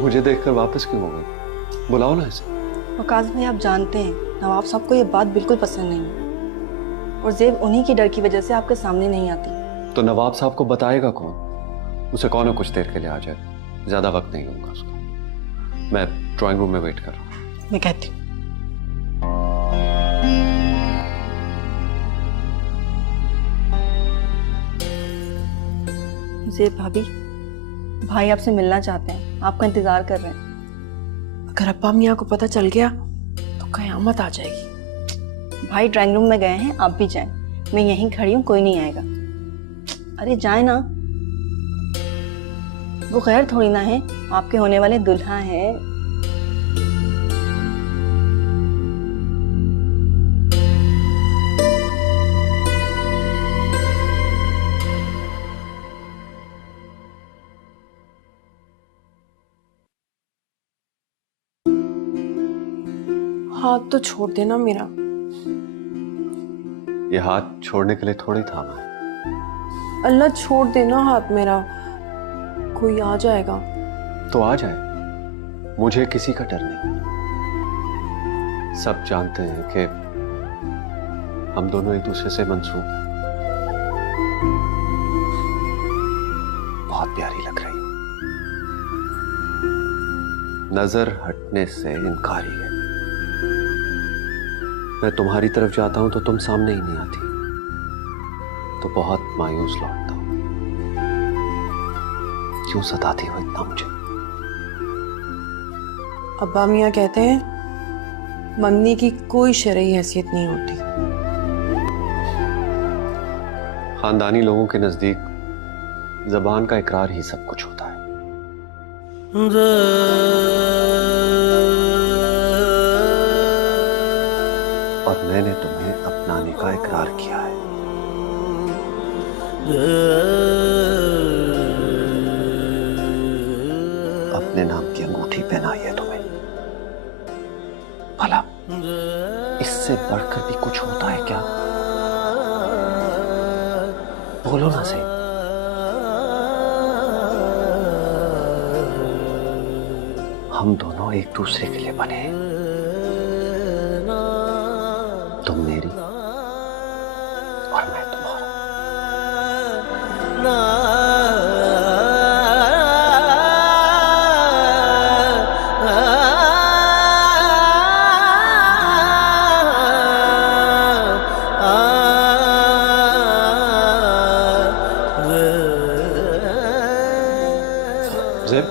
मुझे देखकर वापस क्यों हो गई? बुलाओ ना इसे। वकास भाई, आप जानते हैं नवाब साहब को ये बात बिल्कुल पसंद नहीं है और ज़ेब उन्हीं की डर की वजह से आपके सामने नहीं आती। तो नवाब साहब को बताएगा कौन? उसे कौन है कुछ देर के लिए आ जाए, ज्यादा वक्त नहीं लूंगा उसका। मैं ड्राइंग रूम में वेट कर रहा हूँ। मैं कहती हूँ ज़ेब भाभी, भाई आपसे मिलना चाहते हैं, आपका इंतजार कर रहे हैं। अगर अब्बा मियाँ को पता चल गया तो कयामत आ जाएगी। भाई ड्राइंग रूम में गए हैं, आप भी जाएं। मैं यहीं खड़ी हूँ, कोई नहीं आएगा। अरे जाए ना, वो खैर थोड़ी ना है, आपके होने वाले दुल्हा हैं। हाथ तो छोड़ देना मेरा। ये हाथ छोड़ने के लिए थोड़ी थामा है। अल्लाह छोड़ देना हाथ मेरा, कोई आ जाएगा। तो आ जाए, मुझे किसी का डर नहीं। सब जानते हैं कि हम दोनों एक दूसरे से मंसूब हैं। बहुत प्यारी लग रही, नजर हटने से इनकारी है। मैं तुम्हारी तरफ जाता हूं तो तुम सामने ही नहीं आती, तो बहुत मायूस लौटता हूं। क्यों सताती हो इतना मुझे? अब्बा मियाँ कहते हैं मंगनी की कोई शरई हैसियत नहीं होती। खानदानी लोगों के नजदीक जबान का इकरार ही सब कुछ होता है। और मैंने तुम्हें अपनाने का इकरार किया है। अपने नाम की अंगूठी पहनाई है तुम्हें। भला इससे बढ़कर भी कुछ होता है क्या? बोलो ना सही। हम दोनों एक दूसरे के लिए बने हैं। तुम मेरी और मैं तुम्हारा। ज़ेब,